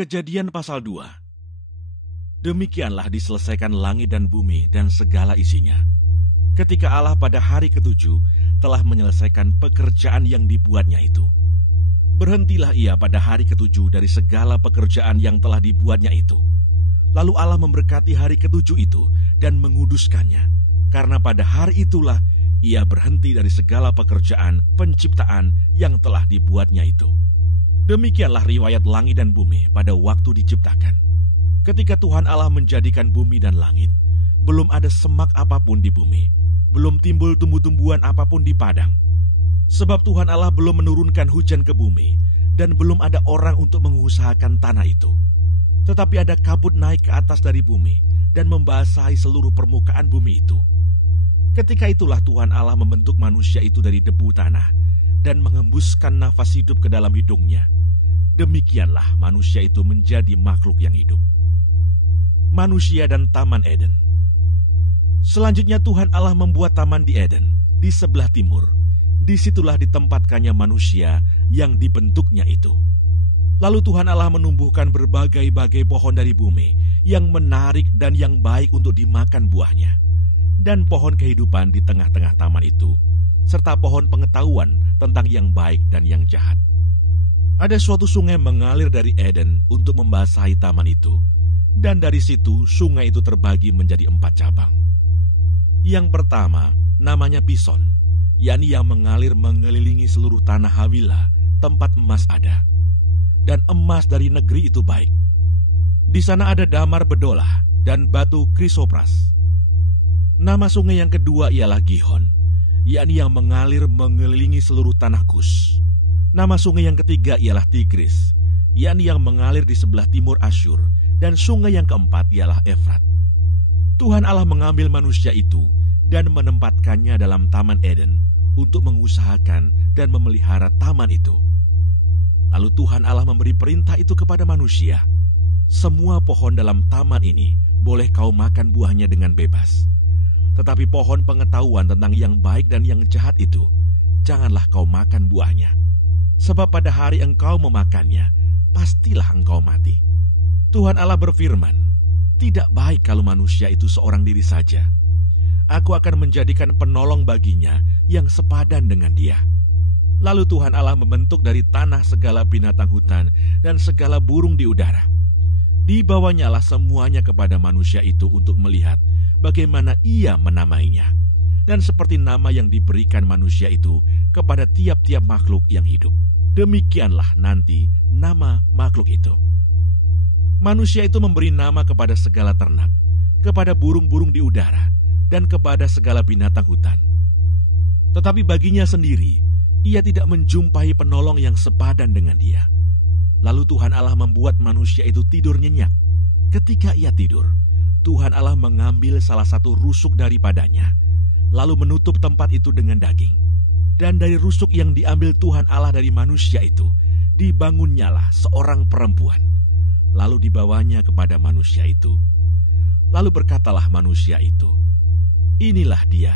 Kejadian pasal 2. Demikianlah diselesaikan langit dan bumi dan segala isinya. Ketika Allah pada hari ketujuh telah menyelesaikan pekerjaan yang dibuatnya itu. Berhentilah ia pada hari ketujuh dari segala pekerjaan yang telah dibuatnya itu. Lalu Allah memberkati hari ketujuh itu dan menguduskannya. Karena pada hari itulah ia berhenti dari segala pekerjaan penciptaan yang telah dibuatnya itu. Demikianlah riwayat langit dan bumi pada waktu diciptakan. Ketika Tuhan Allah menjadikan bumi dan langit, belum ada semak apapun di bumi, belum timbul tumbuh-tumbuhan apapun di padang. Sebab Tuhan Allah belum menurunkan hujan ke bumi, dan belum ada orang untuk mengusahakan tanah itu. Tetapi ada kabut naik ke atas dari bumi, dan membasahi seluruh permukaan bumi itu. Ketika itulah Tuhan Allah membentuk manusia itu dari debu tanah, dan mengembuskan nafas hidup ke dalam hidungnya. Demikianlah manusia itu menjadi makhluk yang hidup. Manusia dan Taman Eden. Selanjutnya Tuhan Allah membuat taman di Eden, di sebelah timur. Disitulah ditempatkannya manusia yang dibentuknya itu. Lalu Tuhan Allah menumbuhkan berbagai-bagai pohon dari bumi, yang menarik dan yang baik untuk dimakan buahnya. Dan pohon kehidupan di tengah-tengah taman itu, serta pohon pengetahuan tentang yang baik dan yang jahat. Ada suatu sungai mengalir dari Eden untuk membasahi taman itu, dan dari situ sungai itu terbagi menjadi 4 cabang. Yang pertama namanya Pison, yakni yang mengalir mengelilingi seluruh tanah Hawila, tempat emas ada. Dan emas dari negeri itu baik. Di sana ada damar bedolah dan batu krisopras. Nama sungai yang kedua ialah Gihon, yakni yang mengalir mengelilingi seluruh tanah Kus. Nama sungai yang ketiga ialah Tigris, yakni yang mengalir di sebelah timur Asyur, dan sungai yang keempat ialah Efrat. Tuhan Allah mengambil manusia itu dan menempatkannya dalam Taman Eden untuk mengusahakan dan memelihara taman itu. Lalu Tuhan Allah memberi perintah itu kepada manusia. Semua pohon dalam taman ini boleh kau makan buahnya dengan bebas. Tetapi pohon pengetahuan tentang yang baik dan yang jahat itu, janganlah kau makan buahnya. Sebab pada hari engkau memakannya, pastilah engkau mati. Tuhan Allah berfirman, tidak baik kalau manusia itu seorang diri saja. Aku akan menjadikan penolong baginya yang sepadan dengan dia. Lalu Tuhan Allah membentuk dari tanah segala binatang hutan dan segala burung di udara. Dibawanyalah semuanya kepada manusia itu untuk melihat bagaimana ia menamainya. Dan seperti nama yang diberikan manusia itu kepada tiap-tiap makhluk yang hidup, demikianlah nanti nama makhluk itu. Manusia itu memberi nama kepada segala ternak, kepada burung-burung di udara, dan kepada segala binatang hutan. Tetapi baginya sendiri, ia tidak menjumpai penolong yang sepadan dengan dia. Lalu Tuhan Allah membuat manusia itu tidur nyenyak. Ketika ia tidur, Tuhan Allah mengambil salah satu rusuk daripadanya, lalu menutup tempat itu dengan daging. Dan dari rusuk yang diambil Tuhan Allah dari manusia itu, dibangunnyalah seorang perempuan. Lalu dibawanya kepada manusia itu. Lalu berkatalah manusia itu, inilah dia,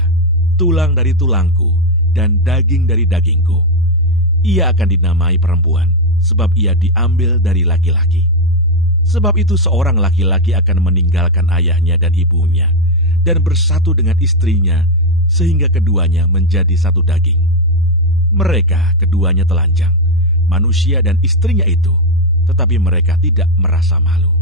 tulang dari tulangku dan daging dari dagingku. Ia akan dinamai perempuan, sebab ia diambil dari laki-laki. Sebab itu seorang laki-laki akan meninggalkan ayahnya dan ibunya, dan bersatu dengan istrinya, sehingga keduanya menjadi satu daging. Mereka keduanya telanjang, manusia dan istrinya itu, tetapi mereka tidak merasa malu.